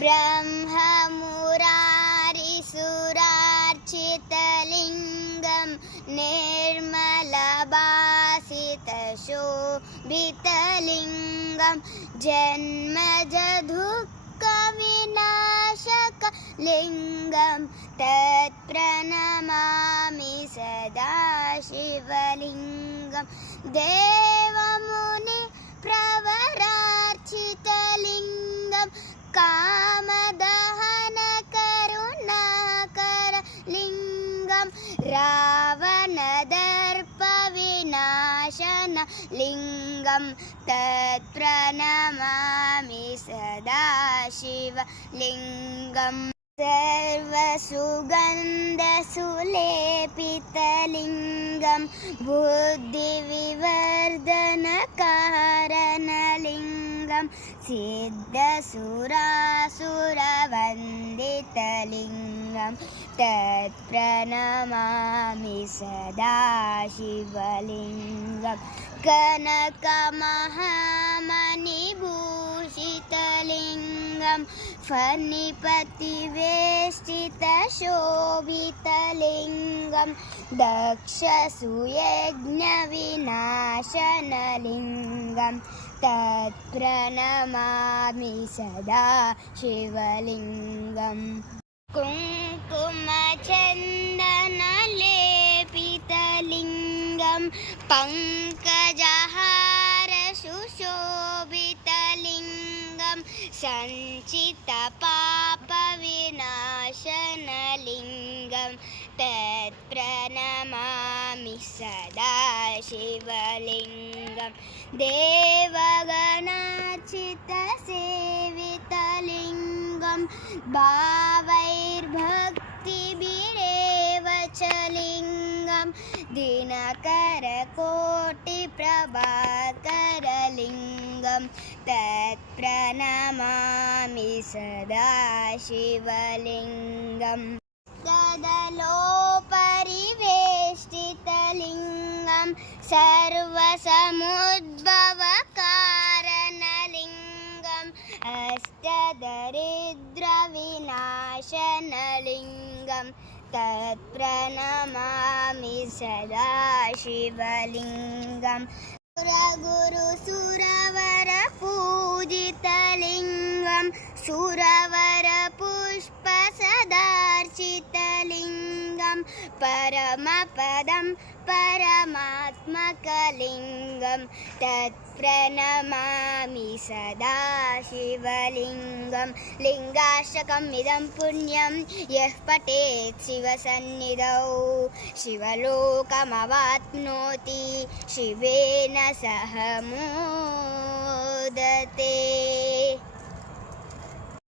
ब्रह्ममुरारिसुरार्चितलिङ्गं निर्मलभासितशोभितलिङ्गं जन्मजदुःखविनाशकलिङ्गं तत्प्रणमामि सदा शिवलिङ्गं देवमुनिप्रवरार्चितलिङ्गं कामदहनकरुणाकरलिङ्गं रावणदर्पविनाशनलिङ्गं तत्प्रणमामि सदा शिवलिङ्गम् सर्वसुगन्धसुलेपितलिङ्गं बुद्धिविवर्धनकारणलिङ्गं सिद्धसुरासुरवन्दितलिङ्गं तत्प्रणमामि सदा शिवलिङ्गं कनकमहामणिभूषितलिङ्गं फणिपतिवेष्टितशोभितलिङ्गं दक्षसूयज्ञविनाशनलिङ्गं तत्प्रणमामि सदा शिवलिङ्गम् कुङ्कुमचन्दनलेपितलिङ्गं पङ्कजहारसुशोभितलिङ्गं सञ्चितपापविनाशनलिङ्गं तत्प्रणमामि सदा शिवलिङ्गं देवगणार्चितसेवितलिङ्गं भावैर्भक्तिभिरेव च लिङ्गं दिनकरकोटिप्रभाकरलिङ्गं तत्प्रणमामि सदा शिवलिङ्गम् गदलोपरिवेष्टितलिङ्गं सर्वसमुद्भवकारणलिङ्गम् अष्टदरिद्रविनाशनलिङ्गं तत्प्रणमामि सदा शिवलिङ्गम् सुरगुरुसुरवरपूजितलिङ्गं सुरवरपुष्पसदार्चितलिङ्गं परमपदं परमात्मकलिङ्गं तत्प्रणमामि सदा शिवलिङ्गं लिङ्गाष्टकम् इदं पुण्यं यः पठेत् शिवसन्निधौ शिवलोकमवाप्नोति शिवेन सह मोदते।